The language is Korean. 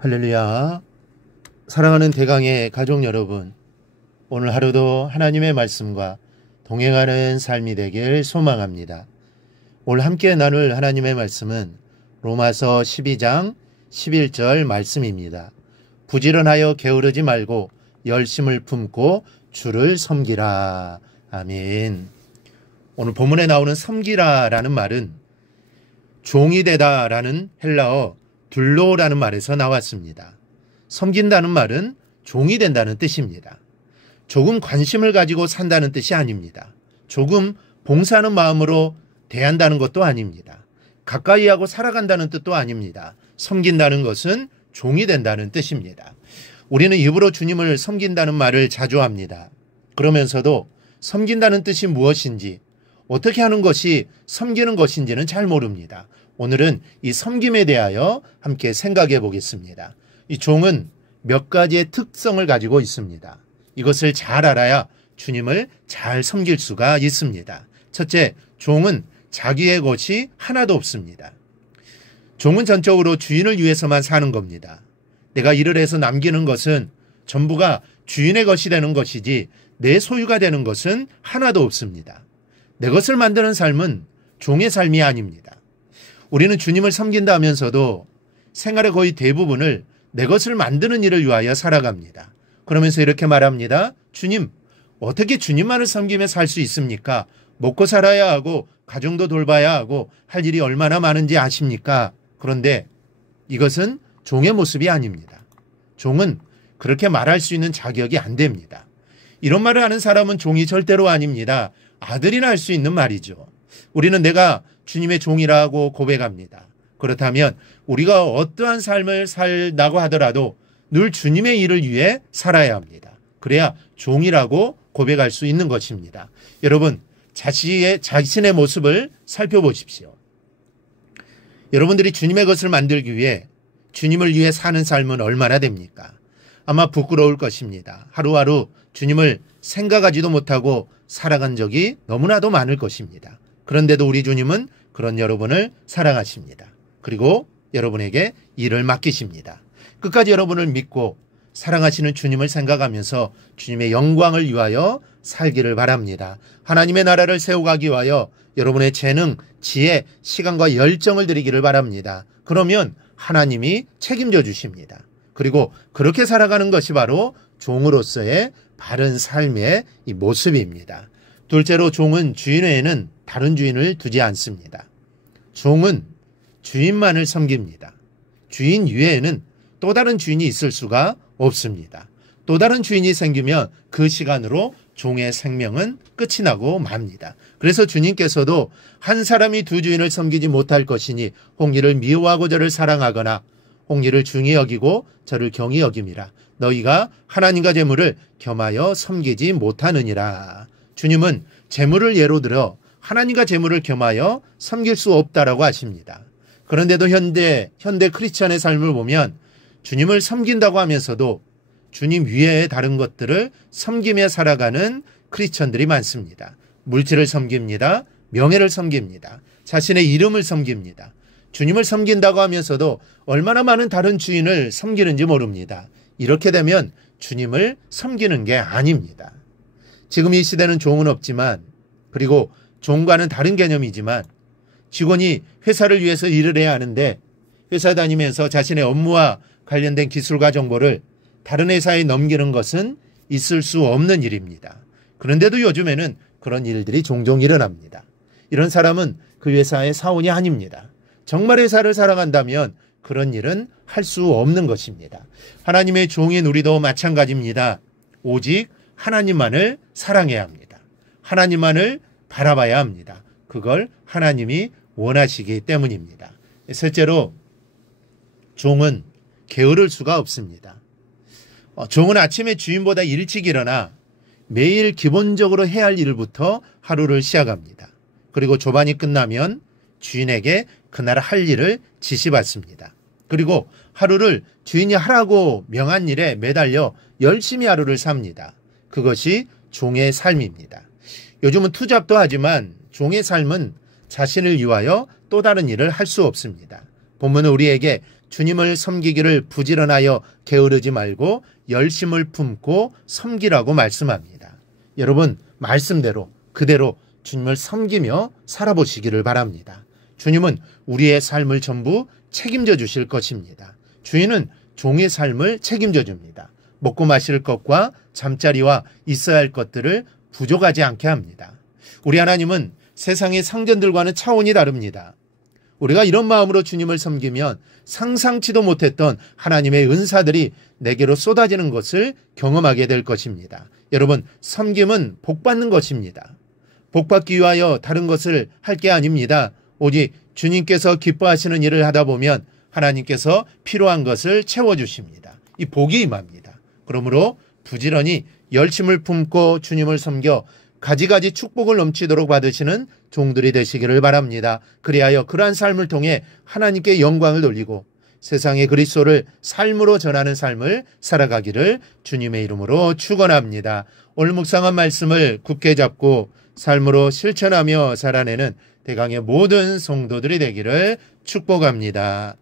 할렐루야. 사랑하는 대강의 가족 여러분, 오늘 하루도 하나님의 말씀과 동행하는 삶이 되길 소망합니다. 오늘 함께 나눌 하나님의 말씀은 로마서 12장 11절 말씀입니다. 부지런하여 게으르지 말고 열심을 품고 주를 섬기라. 아멘. 오늘 본문에 나오는 섬기라라는 말은 종이 되다라는 헬라어 둘로라는 말에서 나왔습니다. 섬긴다는 말은 종이 된다는 뜻입니다. 조금 관심을 가지고 산다는 뜻이 아닙니다. 조금 봉사하는 마음으로 대한다는 것도 아닙니다. 가까이하고 살아간다는 뜻도 아닙니다. 섬긴다는 것은 종이 된다는 뜻입니다. 우리는 입으로 주님을 섬긴다는 말을 자주 합니다. 그러면서도 섬긴다는 뜻이 무엇인지, 어떻게 하는 것이 섬기는 것인지는 잘 모릅니다. 오늘은 이 섬김에 대하여 함께 생각해 보겠습니다. 이 종은 몇 가지의 특성을 가지고 있습니다. 이것을 잘 알아야 주님을 잘 섬길 수가 있습니다. 첫째, 종은 자기의 것이 하나도 없습니다. 종은 전적으로 주인을 위해서만 사는 겁니다. 내가 일을 해서 남기는 것은 전부가 주인의 것이 되는 것이지 내 소유가 되는 것은 하나도 없습니다. 내 것을 만드는 삶은 종의 삶이 아닙니다. 우리는 주님을 섬긴다 하면서도 생활의 거의 대부분을 내 것을 만드는 일을 위하여 살아갑니다. 그러면서 이렇게 말합니다. 주님, 어떻게 주님만을 섬기며 살 수 있습니까? 먹고 살아야 하고 가정도 돌봐야 하고 할 일이 얼마나 많은지 아십니까? 그런데 이것은 종의 모습이 아닙니다. 종은 그렇게 말할 수 있는 자격이 안 됩니다. 이런 말을 하는 사람은 종이 절대로 아닙니다. 아들이나 할 수 있는 말이죠. 우리는 내가 주님의 종이라고 고백합니다. 그렇다면 우리가 어떠한 삶을 살다고 하더라도 늘 주님의 일을 위해 살아야 합니다. 그래야 종이라고 고백할 수 있는 것입니다. 여러분, 자신의 모습을 살펴보십시오. 여러분들이 주님의 것을 만들기 위해 주님을 위해 사는 삶은 얼마나 됩니까? 아마 부끄러울 것입니다. 하루하루 주님을 생각하지도 못하고 살아간 적이 너무나도 많을 것입니다. 그런데도 우리 주님은 그런 여러분을 사랑하십니다. 그리고 여러분에게 일을 맡기십니다. 끝까지 여러분을 믿고 사랑하시는 주님을 생각하면서 주님의 영광을 위하여 살기를 바랍니다. 하나님의 나라를 세워가기 위하여 여러분의 재능, 지혜, 시간과 열정을 드리기를 바랍니다. 그러면 하나님이 책임져 주십니다. 그리고 그렇게 살아가는 것이 바로 종으로서의 바른 삶의 이 모습입니다. 둘째로 종은 주인 외에는 다른 주인을 두지 않습니다. 종은 주인만을 섬깁니다. 주인 외에는 또 다른 주인이 있을 수가 없습니다. 또 다른 주인이 생기면 그 시간으로 종의 생명은 끝이 나고 맙니다. 그래서 주님께서도 한 사람이 두 주인을 섬기지 못할 것이니 홍리를 미워하고 저를 사랑하거나 홍리를 중히 여기고 저를 경히 여김이라. 너희가 하나님과 재물을 겸하여 섬기지 못하느니라. 주님은 재물을 예로 들어 하나님과 재물을 겸하여 섬길 수 없다라고 하십니다. 그런데도 현대 크리스천의 삶을 보면 주님을 섬긴다고 하면서도 주님 위에 다른 것들을 섬기며 살아가는 크리스천들이 많습니다. 물질을 섬깁니다. 명예를 섬깁니다. 자신의 이름을 섬깁니다. 주님을 섬긴다고 하면서도 얼마나 많은 다른 주인을 섬기는지 모릅니다. 이렇게 되면 주님을 섬기는 게 아닙니다. 지금 이 시대는 종은 없지만, 그리고 종과는 다른 개념이지만, 직원이 회사를 위해서 일을 해야 하는데 회사 다니면서 자신의 업무와 관련된 기술과 정보를 다른 회사에 넘기는 것은 있을 수 없는 일입니다. 그런데도 요즘에는 그런 일들이 종종 일어납니다. 이런 사람은 그 회사의 사원이 아닙니다. 정말 회사를 사랑한다면 그런 일은 할 수 없는 것입니다. 하나님의 종인 우리도 마찬가지입니다. 오직 하나님만을 사랑해야 합니다. 하나님만을 바라봐야 합니다. 그걸 하나님이 원하시기 때문입니다. 셋째로, 종은 게으를 수가 없습니다. 종은 아침에 주인보다 일찍 일어나 매일 기본적으로 해야 할 일부터 하루를 시작합니다. 그리고 조반이 끝나면 주인에게 그날 할 일을 지시받습니다. 그리고 하루를 주인이 하라고 명한 일에 매달려 열심히 하루를 삽니다. 그것이 종의 삶입니다. 요즘은 투잡도 하지만 종의 삶은 자신을 위하여 또 다른 일을 할 수 없습니다. 본문은 우리에게 주님을 섬기기를 부지런하여 게으르지 말고 열심을 품고 섬기라고 말씀합니다. 여러분, 말씀대로 그대로 주님을 섬기며 살아보시기를 바랍니다. 주님은 우리의 삶을 전부 책임져 주실 것입니다. 주인은 종의 삶을 책임져 줍니다. 먹고 마실 것과 잠자리와 있어야 할 것들을 부족하지 않게 합니다. 우리 하나님은 세상의 상전들과는 차원이 다릅니다. 우리가 이런 마음으로 주님을 섬기면 상상치도 못했던 하나님의 은사들이 내게로 쏟아지는 것을 경험하게 될 것입니다. 여러분, 섬김은 복받는 것입니다. 복받기 위하여 다른 것을 할 게 아닙니다. 오직 주님께서 기뻐하시는 일을 하다 보면 하나님께서 필요한 것을 채워주십니다. 이 복이 임합니다. 그러므로 부지런히 열심을 품고 주님을 섬겨 가지가지 축복을 넘치도록 받으시는 종들이 되시기를 바랍니다. 그리하여 그러한 삶을 통해 하나님께 영광을 돌리고 세상의 그리스도를 삶으로 전하는 삶을 살아가기를 주님의 이름으로 축원합니다. 오늘 묵상한 말씀을 굳게 잡고 삶으로 실천하며 살아내는 대강의 모든 성도들이 되기를 축복합니다.